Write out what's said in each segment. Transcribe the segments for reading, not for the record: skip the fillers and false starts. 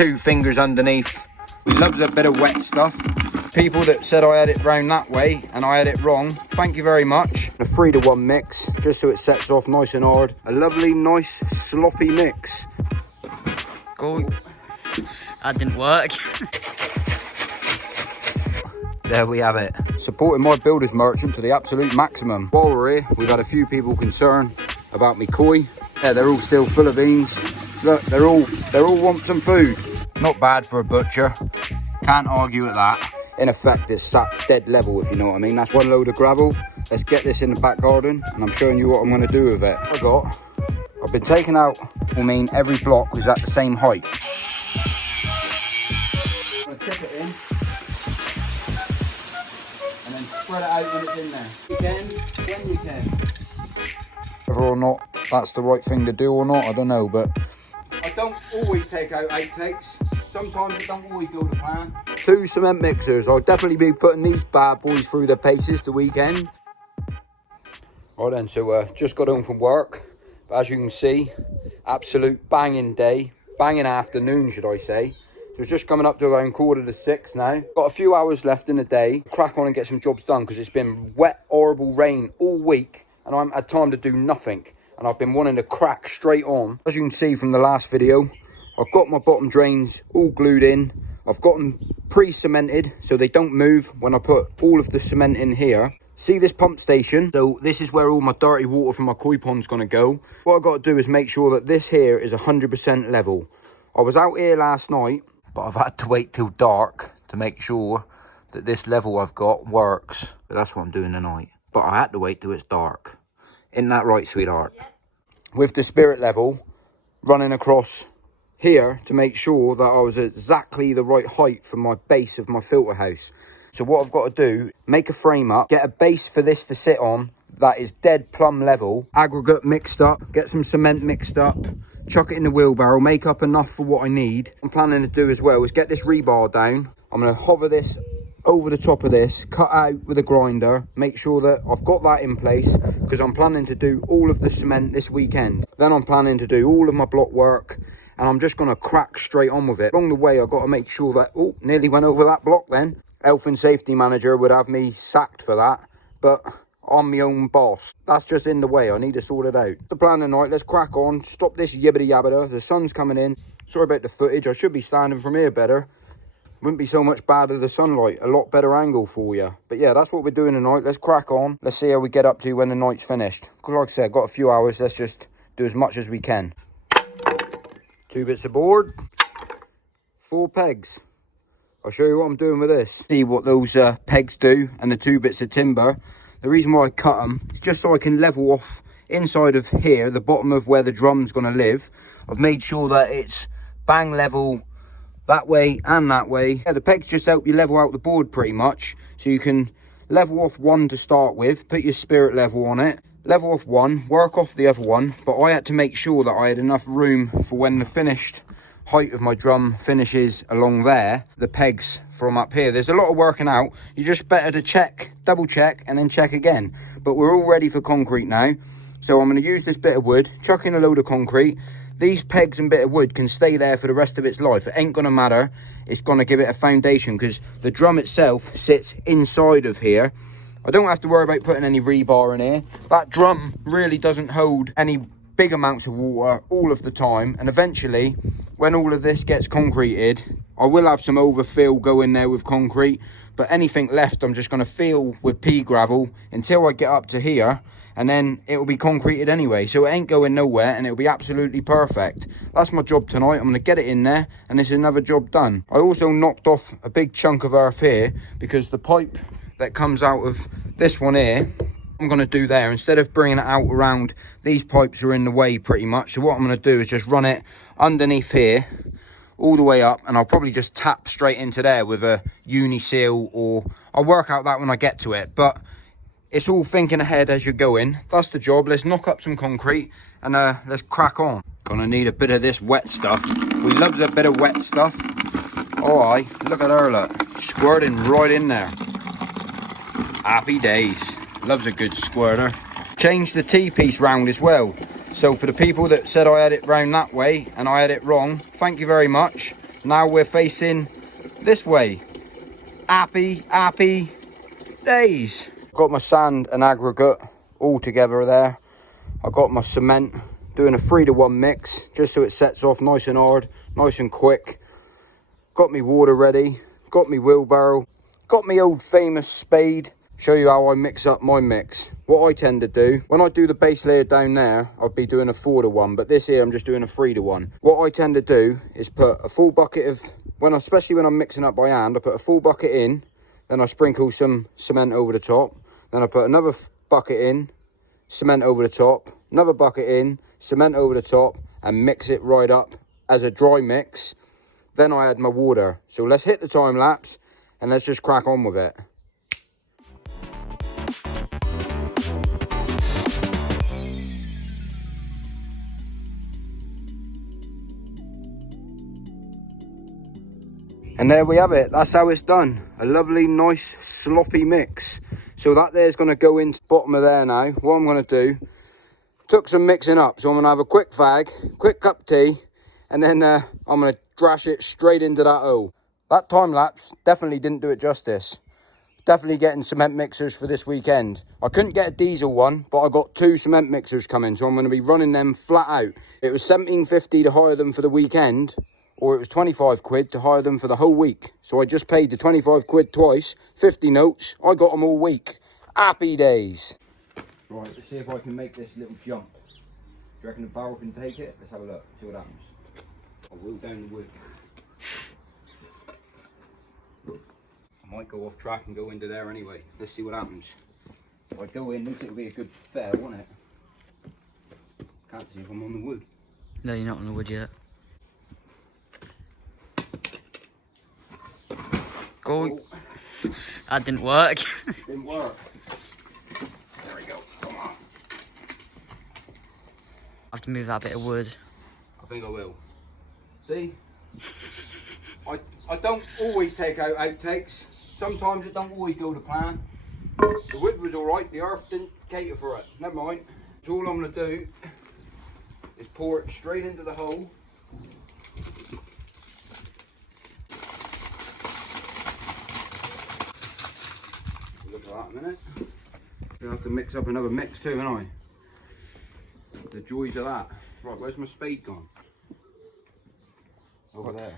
2 fingers underneath. We loves a bit of wet stuff. People that said I had it round that way and I had it wrong, thank you very much. A 3-to-1 mix, just so it sets off nice and hard. A lovely, nice, sloppy mix. Go. That didn't work. There we have it. Supporting my builder's merchant to the absolute maximum. While we're here, we've had a few people concerned about me koi. Yeah, they're all still full of beans. Look, they're all want some food. Not bad for a butcher. Can't argue with that. In effect, it's sat dead level, if you know what I mean. That's 1 load of gravel. Let's get this in the back garden, and I'm showing you what I'm going to do with it. I've been taking out, every block was at the same height. I'm going to tip it in, and then spread it out when it's in there. You can, when you can. Whether or not that's the right thing to do or not, I don't know, but I don't always take out outtakes. Sometimes I don't always go to plan. 2 cement mixers. I'll definitely be putting these bad boys through their paces the weekend. Right then, so just got home from work. But as you can see, absolute banging day. Banging afternoon, should I say. So it's just coming up to around 5:45 now. Got a few hours left in the day. Crack on and get some jobs done because it's been wet, horrible rain all week. And I haven't had time to do nothing. And I've been wanting to crack straight on. As you can see from the last video, I've got my bottom drains all glued in. I've got them pre-cemented so they don't move when I put all of the cement in here. See this pump station? So this is where all my dirty water from my koi pond's going to go. What I've got to do is make sure that this here is 100% level. I was out here last night, but I've had to wait till dark to make sure that this level I've got works. But that's what I'm doing tonight. But I had to wait till it's dark. Isn't that right, sweetheart? With the spirit level running across here to make sure that I was exactly the right height for my base of my filter house. So what I've got to do, make a frame up, get a base for this to sit on that is dead plumb level, aggregate mixed up, get some cement mixed up, chuck it in the wheelbarrow, make up enough for what I need. What I'm planning to do as well is get this rebar down. I'm going to hover this over the top of this, cut out with a grinder, make sure that I've got that in place because I'm planning to do all of the cement this weekend. Then I'm planning to do all of my block work. And I'm just going to crack straight on with it. Along the way, I've got to make sure that... Oh, nearly went over that block then. Health and safety manager would have me sacked for that. But I'm my own boss. That's just in the way. I need to sort it out. The plan tonight, let's crack on. Stop this yibbity yabbada. The sun's coming in. Sorry about the footage. I should be standing from here better. Wouldn't be so much bad of the sunlight. A lot better angle for you. But yeah, that's what we're doing tonight. Let's crack on. Let's see how we get up to when the night's finished. Because like I said, got a few hours. Let's just do as much as we can. 2 bits of board, 4 pegs. I'll show you what I'm doing with this. See what those pegs do and the 2 bits of timber. The reason why I cut them is just so I can level off inside of here, the bottom of where the drum's going to live. I've made sure that it's bang level that way and that way. Yeah, the pegs just help you level out the board pretty much. So you can level off one to start with, put your spirit level on it. Level off one, work off the other one, but I had to make sure that I had enough room for when the finished height of my drum finishes along there, the pegs from up here. There's a lot of working out. You just better to check, double check, and then check again. But we're all ready for concrete now. So I'm going to use this bit of wood, chuck in a load of concrete. These pegs and bit of wood can stay there for the rest of its life. It ain't going to matter. It's going to give it a foundation because the drum itself sits inside of here. I don't have to worry about putting any rebar in here. That drum really doesn't hold any big amounts of water all of the time. And eventually, when all of this gets concreted, I will have some overfill go in there with concrete. But anything left, I'm just going to fill with pea gravel until I get up to here. And then it will be concreted anyway. So it ain't going nowhere and it'll be absolutely perfect. That's my job tonight. I'm going to get it in there and it's another job done. I also knocked off a big chunk of earth here because the pipe that comes out of this one here, I'm going to do there. Instead of bringing it out around, these pipes are in the way pretty much. So what I'm going to do is just run it underneath here, all the way up, and I'll probably just tap straight into there with a uni seal, or I'll work out that when I get to it. But it's all thinking ahead as you're going. That's the job. Let's knock up some concrete and let's crack on. Gonna need a bit of this wet stuff. We loves a bit of wet stuff. All right, look at her, look, squirting right in there. Happy days. Loves a good squirter. Change the T-piece round as well. So for the people that said I had it round that way and I had it wrong, thank you very much. Now we're facing this way. Happy days. Got my sand and aggregate all together there. I got my cement, doing a 3-to-1 mix, just so it sets off nice and hard, nice and quick. Got me water ready, got me wheelbarrow, got me old famous spade. Show you how I mix up my mix. What I tend to do, when I do the base layer down there, I'll be doing a 4-to-1, but this here I'm just doing a 3-to-1. What I tend to do is put a full bucket of, especially when I'm mixing up by hand, I put a full bucket in, then I sprinkle some cement over the top, then I put another bucket in, cement over the top, another bucket in, cement over the top, and mix it right up as a dry mix. Then I add my water. So let's hit the time lapse and let's just crack on with it. And there we have it. That's how it's done. A lovely, nice, sloppy mix. So that there's going to go into the bottom of there now. What I'm going to do, took some mixing up. So I'm going to have a quick fag, quick cup of tea, and then I'm going to drash it straight into that hole. That time lapse definitely didn't do it justice. Definitely getting cement mixers for this weekend. I couldn't get a diesel one, but I got 2 cement mixers coming, so I'm going to be running them flat out. It was £17.50 to hire them for the weekend, or it was 25 quid to hire them for the whole week. So I just paid the 25 quid twice, 50 notes. I got them all week. Happy days. Right, let's see if I can make this little jump. Do you reckon the barrel can take it? Let's have a look, see what happens. I'll wheel down the wood. I might go off track and go into there anyway. Let's see what happens. If I go in, this it'll be a good fair, won't it? Can't see if I'm on the wood. No, you're not on the wood yet. Go. Oh. That didn't work. Didn't work. There we go. Come on. I have to move that bit of wood. I think I will. See? I don't always take out outtakes. Sometimes it don't always go to plan. The wood was alright, the earth didn't cater for it. Never mind. So all I'm going to do is pour it straight into the hole. Look at that in a minute. I'll have to mix up another mix too, haven't I? The joys of that. Right, where's my spade gone? Over there.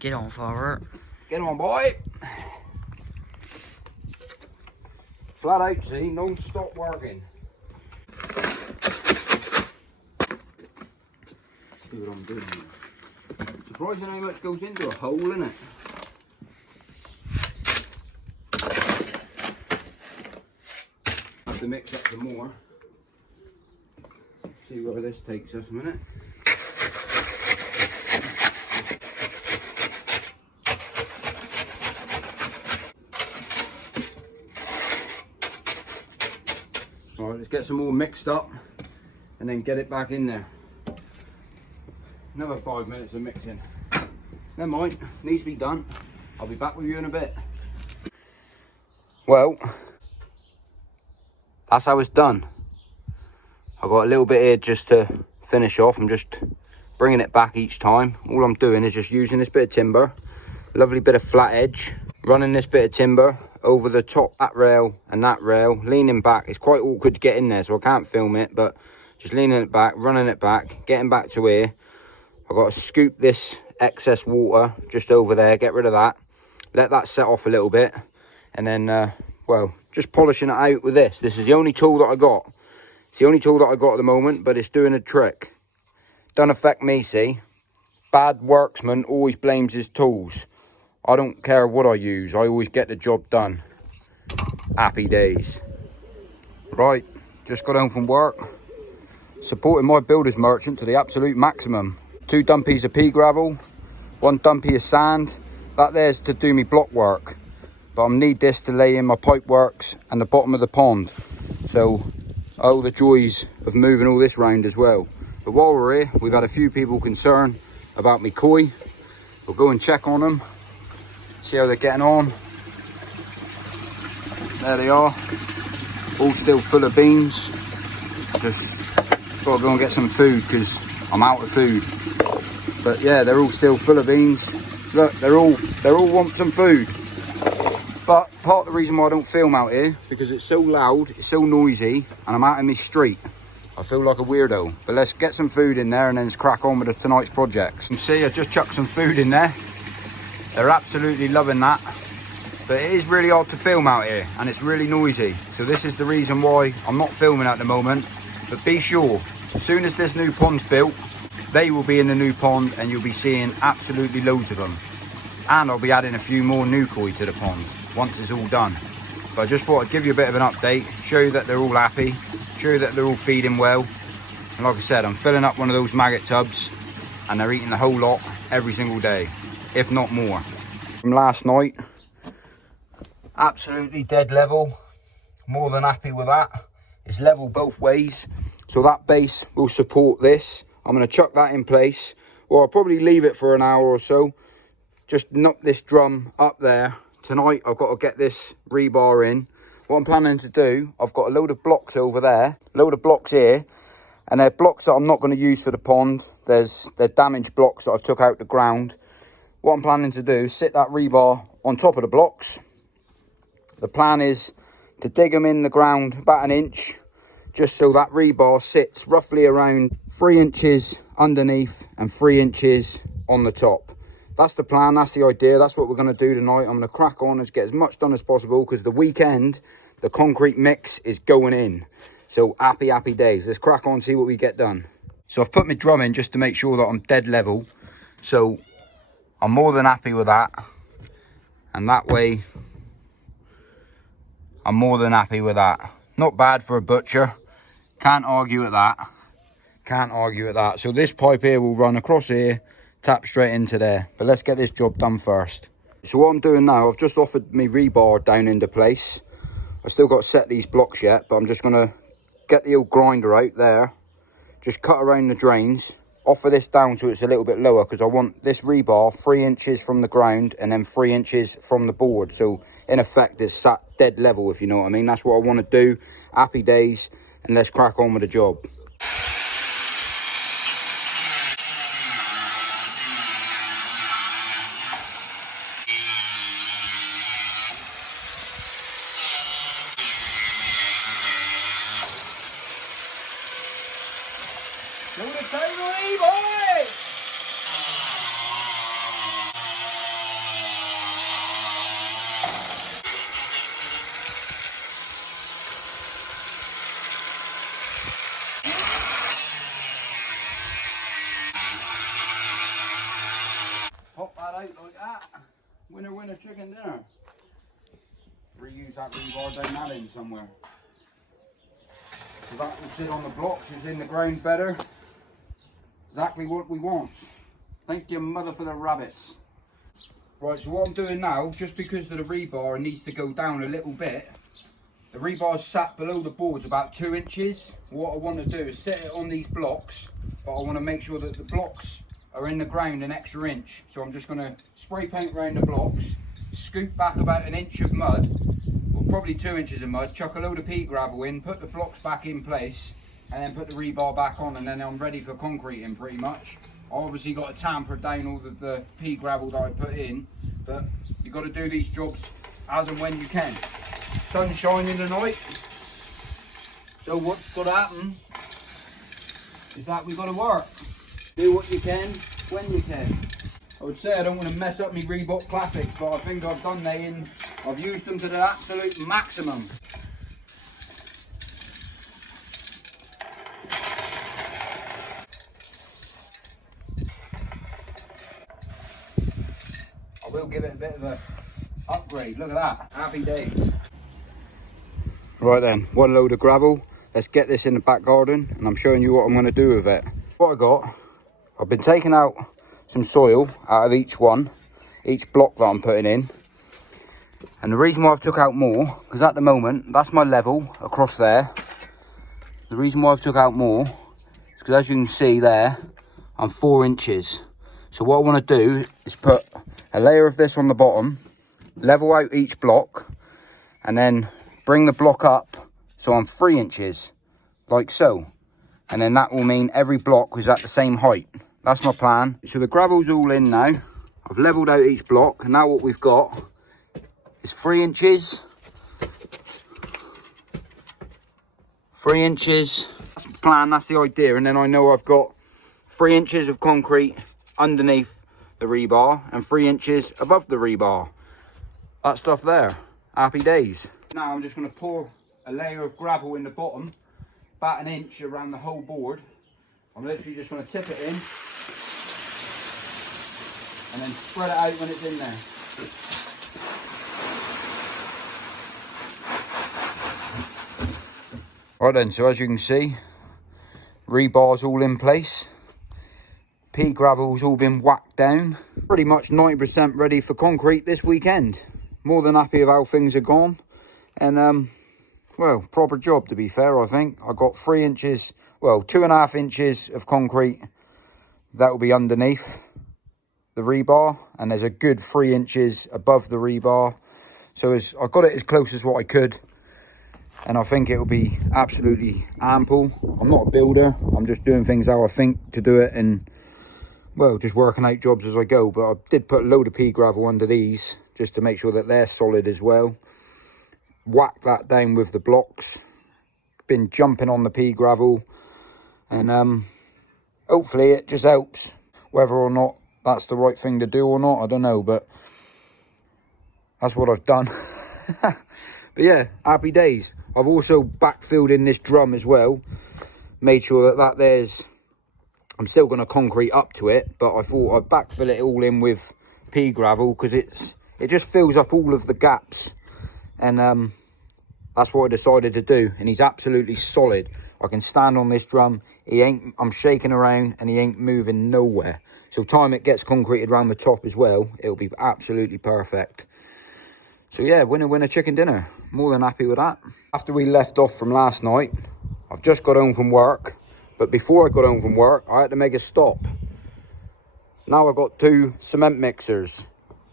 Get on, father. Get on, boy. Flat out, see, non-stop working. See what I'm doing here. Surprising how much goes into a hole, isn't it? Have to mix up some more. See where this takes us a minute. Alright, let's get some more mixed up and then get it back in there. Another 5 minutes of mixing. Never mind, needs to be done. I'll be back with you in a bit. Well, that's how it's done. I've got a little bit here just to finish off. I'm just bringing it back each time. All I'm doing is just using this bit of timber, lovely bit of flat edge, running this bit of timber over the top, that rail and that rail, leaning back. It's quite awkward to get in there, so I can't film it, but just leaning it back, running it back, getting back to here. I've got to scoop this excess water just over there, get rid of that, let that set off a little bit, and then, well, just polishing it out with this. This is the only tool that I got. It's the only tool that I got at the moment, but it's doing a trick. Don't affect me, see? Bad worksman always blames his tools. I don't care what I use, I always get the job done. Happy days. Right, just got home from work. Supporting my builder's merchant to the absolute maximum. 2 dumpies of pea gravel, 1 dumpy of sand. That there's to do me block work. But I need this to lay in my pipe works and the bottom of the pond. So, oh, the joys of moving all this round as well. But while we're here, we've had a few people concerned about me koi. We'll go and check on them. See how they're getting on. There they are, all still full of beans. Just got to go and get some food because I'm out of food. But yeah, they're all still full of beans. Look, they're all want some food. But part of the reason why I don't film out here, because it's so loud, it's so noisy, and I'm out in my street. I feel like a weirdo. But let's get some food in there and then just crack on with tonight's projects. You can see I just chucked some food in there. They're absolutely loving that. But it is really hard to film out here, and it's really noisy. So this is the reason why I'm not filming at the moment. But be sure, as soon as this new pond's built, they will be in the new pond and you'll be seeing absolutely loads of them. And I'll be adding a few more new koi to the pond once it's all done. But I just thought I'd give you a bit of an update, show you that they're all happy, show you that they're all feeding well. And like I said, I'm filling up one of those maggot tubs and they're eating the whole lot every single day, if not more. From last night, absolutely dead level. More than happy with that. It's level both ways. So that base will support this. I'm going to chuck that in place. Well, I'll probably leave it for an hour or so. Just knock this drum up there. Tonight, I've got to get this rebar in. What I'm planning to do, I've got a load of blocks over there, a load of blocks here, and they're blocks that I'm not going to use for the pond. They're damaged blocks that I've took out the ground. What I'm planning to do is sit that rebar on top of the blocks. The plan is to dig them in the ground about 1 inch, just so that rebar sits roughly around 3 inches underneath and 3 inches on the top. That's the plan, that's the idea, that's what we're going to do tonight. I'm going to crack on and get as much done as possible, because the weekend, the concrete mix is going in. So happy days. Let's crack on and see what we get done. So I've put my drum in just to make sure that I'm dead level. So I'm more than happy with that. And that way, I'm more than happy with that. Not bad for a butcher. Can't argue with that. Can't argue with that. So this pipe here will run across here, tap straight into there. But let's get this job done first. So what I'm doing now, I've just offered me rebar down into place. I still got to set these blocks yet, but I'm just going to get the old grinder out there. Just cut around the drains. Offer this down so it's a little bit lower, because I want this rebar 3 inches from the ground and then 3 inches from the board. So in effect, it's sat dead level, if you know what I mean. That's what I want to do. Happy days, and let's crack on with the job. Pop that out like that. Winner, winner, chicken dinner. Reuse that rebar down that in somewhere. So that will sit on the blocks, it's in the ground better. Exactly what we want. Thank you, mother, for the rabbits. Right, so what I'm doing now, just because of the rebar needs to go down a little bit, the rebar's sat below the boards about 2 inches. What I want to do is set it on these blocks, but I want to make sure that the blocks are in the ground an extra inch. So I'm just going to spray paint around the blocks, scoop back about 1 inch of mud, or probably 2 inches of mud, chuck a load of pea gravel in, put the blocks back in place, and then put the rebar back on, and then I'm ready for concreting pretty much. I obviously got to tamper down all of the pea gravel that I put in, but you've got to do these jobs as and when you can. Sun's shining tonight, so what's got to happen is that we've got to work. Do what you can, when you can. I would say I don't want to mess up my Reebok Classics, but I think I've done they in. I've used them to the absolute maximum. I will give it a bit of a upgrade. Look at that. Happy days. Right then, one load of gravel. Let's get this in the back garden, and I'm showing you what I'm going to do with it. What I got, I've been taking out some soil out of each one, each block that I'm putting in. And the reason why I've took out more, because at the moment, that's my level across there. The reason why I've took out more is because, as you can see there, I'm 4 inches. So what I want to do is put a layer of this on the bottom, level out each block, and then bring the block up so I'm 3 inches, like so. And then that will mean every block is at the same height. That's my plan. So the gravel's all in now. I've levelled out each block. And now what we've got is 3 inches. 3 inches. That's the plan, that's the idea. And then I know I've got 3 inches of concrete underneath the rebar and 3 inches above the rebar. That stuff there. Happy days. Now I'm just going to pour a layer of gravel in the bottom, about an inch around the whole board. I'm literally just going to tip it in and then spread it out when it's in there. Right then, so as you can see, rebar's all in place. Pea gravel's all been whacked down. Pretty much 90% ready for concrete this weekend. More than happy with how things are gone. And well, proper job to be fair, I think. I got 3 inches, well, 2.5 inches of concrete that will be underneath the rebar, and there's a good 3 inches above the rebar. So I got it as close as what I could, and I think it will be absolutely ample. I'm not a builder, I'm just doing things how I think to do it, and well, just working out jobs as I go. But I did put a load of pea gravel under these just to make sure that they're solid as well. Whack that down with the blocks. Been jumping on the pea gravel, and hopefully it just helps. Whether or not that's the right thing to do or not, I don't know, but that's what I've done. But yeah, happy days. I've also backfilled in this drum as well, made sure that there's, I'm still going to concrete up to it, but I thought I'd backfill it all in with pea gravel because it just fills up all of the gaps, and that's what I decided to do. And he's absolutely solid. I can stand on this drum, I'm shaking around and he ain't moving nowhere. So time it gets concreted around the top as well, it'll be absolutely perfect. So yeah, winner winner chicken dinner. More than happy with that. After we left off from last night, I've just got home from work. But before I got home from work, I had to make a stop. Now I've got 2 cement mixers.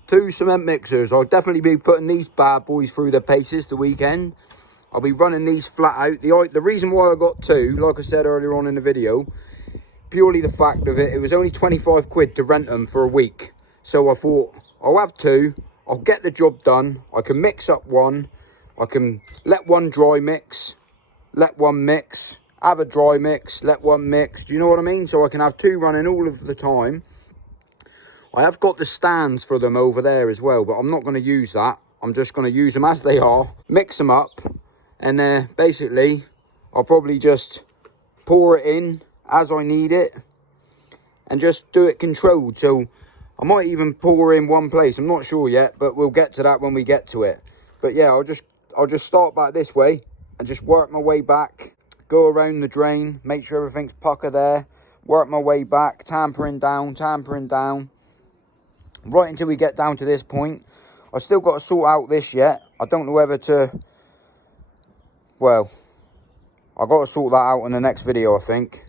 2 cement mixers. I'll definitely be putting these bad boys through the paces the weekend. I'll be running these flat out. The reason why I got 2, like I said earlier on in the video, purely the fact of it was only 25 quid to rent them for a week. So I thought, I'll have 2, I'll get the job done, I can mix up one, I can let one dry mix, let one mix, have a dry mix, let one mix, do you know what I mean? So I can have 2 running all of the time. I have got the stands for them over there as well, but I'm not going to use that. I'm just going to use them as they are, mix them up, and basically I'll probably just pour it in as I need it and just do it controlled. So I might even pour in one place, I'm not sure yet, but we'll get to that when we get to it. But yeah, I'll just start back this way and just work my way back, go around the drain, make sure everything's pucker there, work my way back, tampering down, right until we get down to this point. I still got to sort out this yet. I don't know whether to, well, I got to sort that out in the next video, I think.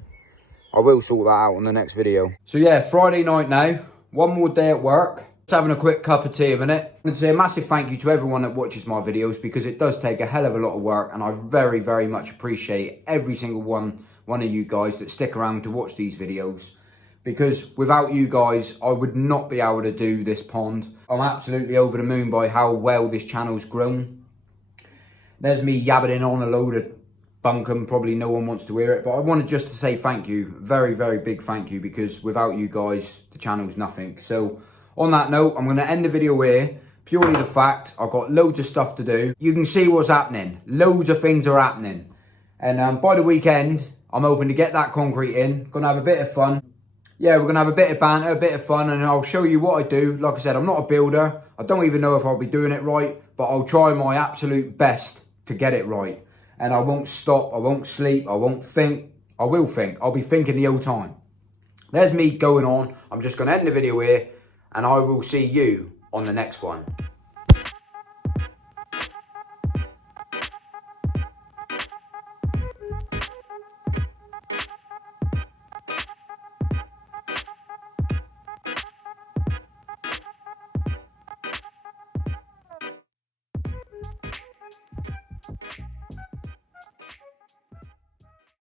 I will sort that out in the next video. So yeah, Friday night now, one more day at work. Just having a quick cup of tea a minute. I want to say a massive thank you to everyone that watches my videos, because it does take a hell of a lot of work, and I very, very much appreciate every single one of you guys that stick around to watch these videos. Because without you guys, I would not be able to do this pond. I'm absolutely over the moon by how well this channel's grown. There's me yabbing on a load of bunkum, probably no one wants to hear it, but I wanted just to say thank you, very, very big thank you, because without you guys, the channel's nothing. So on that note, I'm going to end the video here, purely the fact I've got loads of stuff to do. You can see what's happening, loads of things are happening. And by the weekend, I'm hoping to get that concrete in, gonna have a bit of fun. Yeah, we're going to have a bit of banter, a bit of fun, and I'll show you what I do. Like I said, I'm not a builder. I don't even know if I'll be doing it right, but I'll try my absolute best to get it right. And I won't stop, I won't sleep, I won't think. I will think, I'll be thinking the whole time. There's me going on. I'm just going to end the video here, and I will see you on the next one.